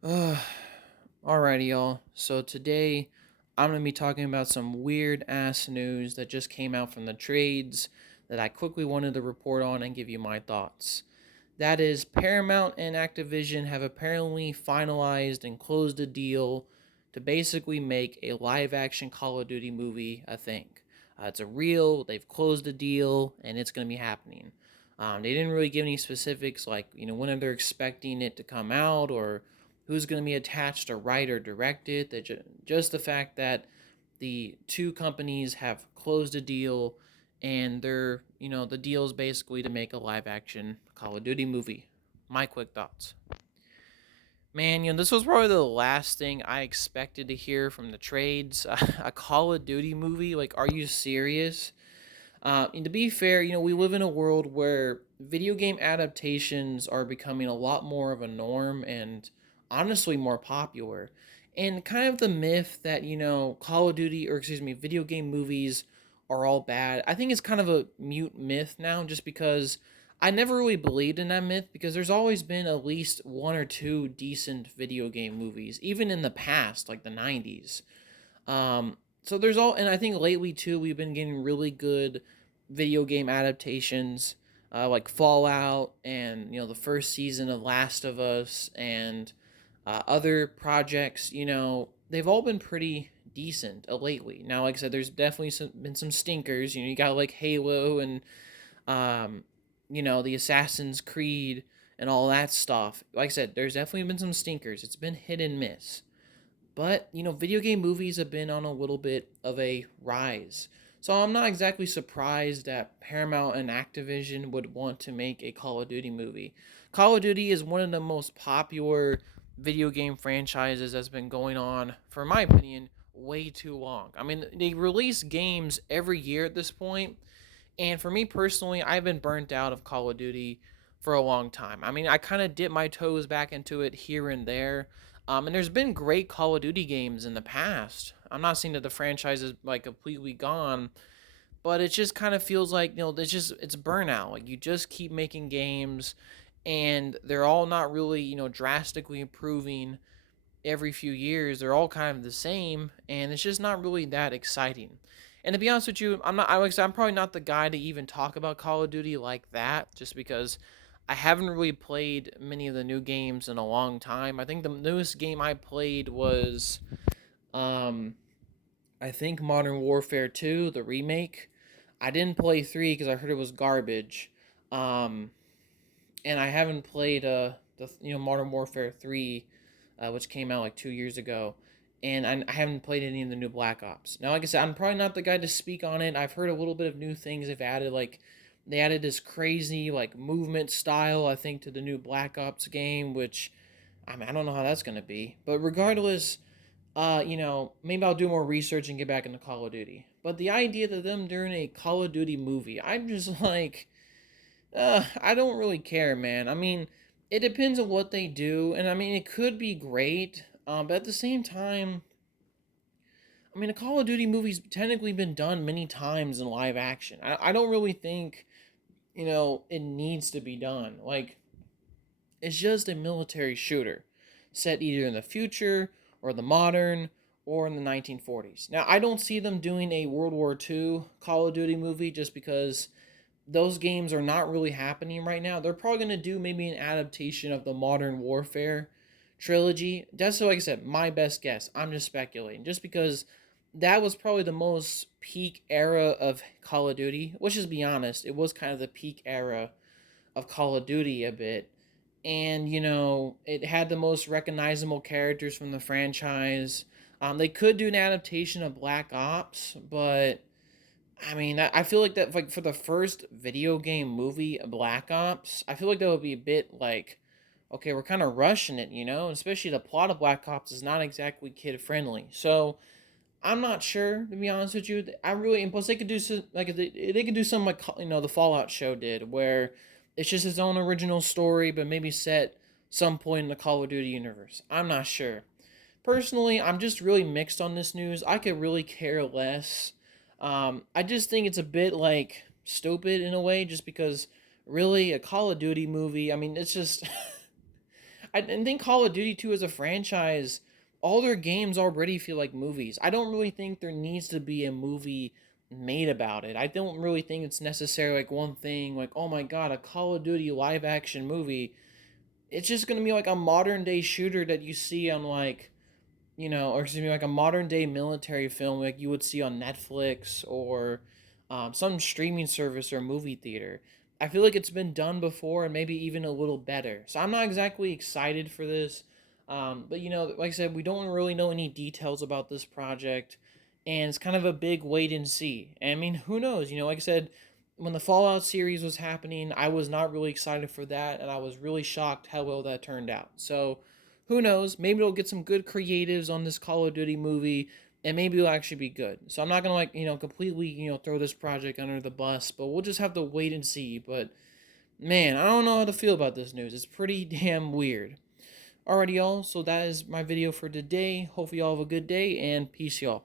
Uh, Alrighty, y'all. So today I'm going to be talking about some weird ass news that just came out from the trades that I quickly wanted to report on and give you my thoughts. That is, Paramount and Activision have apparently finalized and closed a deal to basically make a live action Call of Duty movie a thing. It's a real, they've closed the deal, and it's going to be happening. They didn't really give any specifics like, when they're expecting it to come out or who's going to be attached to write or direct it. Just the fact that the two companies have closed a deal and the deal is basically to make a live action Call of Duty movie. My quick thoughts. Man, this was probably the last thing I expected to hear from the trades. A Call of Duty movie? Like, are you serious? And to be fair, we live in a world where video game adaptations are becoming a lot more of a norm and honestly more popular. And kind of the myth that, Call of Duty, or excuse me, video game movies are all bad, I think it's kind of a mute myth now just because I never really believed in that myth because there's always been at least one or two decent video game movies, even in the past, like the 90s. So there's all, and I think lately too, we've been getting really good video game adaptations, like Fallout and the first season of Last of Us and other projects. They've all been pretty decent lately. Now, like I said, there's definitely been some stinkers. You got like Halo and um, the Assassin's Creed and all that stuff. Like I said, there's definitely been some stinkers. It's been hit and miss. But, video game movies have been on a little bit of a rise. So I'm not exactly surprised that Paramount and Activision would want to make a Call of Duty movie. Call of Duty is one of the most popular video game franchises that's been going on, for my opinion, way too long. I mean, they release games every year at this point, and for me personally, I've been burnt out of Call of Duty for a long time. I mean, I kind of dip my toes back into it here and there. And there's been great Call of Duty games in the past. I'm not saying that the franchise is like completely gone, but it just kind of feels like, it's burnout. Like you just keep making games and they're all not really, drastically improving every few years. They're all kind of the same, and it's just not really that exciting. And to be honest with you, I'm probably not the guy to even talk about Call of Duty like that, just because I haven't really played many of the new games in a long time. I think the newest game I played was, um, I think Modern Warfare 2, the remake. I didn't play 3 because I heard it was garbage. Um, and I haven't played the Modern Warfare 3, which came out like 2 years ago, and I haven't played any of the new Black Ops. Now, like I said, I'm probably not the guy to speak on it. I've heard a little bit of new things they've added, like they added this crazy like movement style, I think, to the new Black Ops game, which I mean I don't know how that's gonna be, but regardless. Maybe I'll do more research and get back into Call of Duty. But the idea that them doing a Call of Duty movie, I'm just like, I don't really care, man. I mean, it depends on what they do, and I mean, it could be great, but at the same time, I mean, a Call of Duty movie's technically been done many times in live action. I don't really think, it needs to be done. Like, it's just a military shooter set either in the future or the modern or in the 1940s. Now, I don't see them doing a World War II Call of Duty movie just because those games are not really happening right now. They're probably going to do maybe an adaptation of the Modern Warfare trilogy. That's, like I said, my best guess. I'm just speculating. Just because that was probably the most peak era of Call of Duty, which is, to be honest, it was kind of the peak era of Call of Duty a bit. And, it had the most recognizable characters from the franchise. They could do an adaptation of Black Ops, but I mean, I feel like that, like for the first video game movie, Black Ops, I feel like that would be a bit like, okay, we're kind of rushing it, especially the plot of Black Ops is not exactly kid friendly. So I'm not sure, to be honest with you. I really, and plus they could do some, like they could do something like the Fallout show did, where it's just its own original story, but maybe set some point in the Call of Duty universe. I'm not sure. Personally, I'm just really mixed on this news. I could really care less. I just think it's a bit like stupid in a way, just because really a Call of Duty movie. I mean, it's just And think Call of Duty 2 as a franchise, all their games already feel like movies. I don't really think there needs to be a movie made about it. I don't really think it's necessarily like one thing, like, oh my god, a Call of Duty live action movie. It's just gonna be like a modern day shooter that you see on like, or excuse me, like a modern day military film like you would see on Netflix or some streaming service or movie theater. I feel like it's been done before and maybe even a little better. So I'm not exactly excited for this. But like I said, we don't really know any details about this project, and it's kind of a big wait and see. And I mean, who knows? Like I said, when the Fallout series was happening, I was not really excited for that, and I was really shocked how well that turned out. So who knows? Maybe it'll get some good creatives on this Call of Duty movie, and maybe it'll actually be good. So I'm not gonna completely throw this project under the bus, but we'll just have to wait and see. But man, I don't know how to feel about this news. It's pretty damn weird. Alrighty, y'all. So that is my video for today. Hopefully, y'all have a good day, and peace, y'all.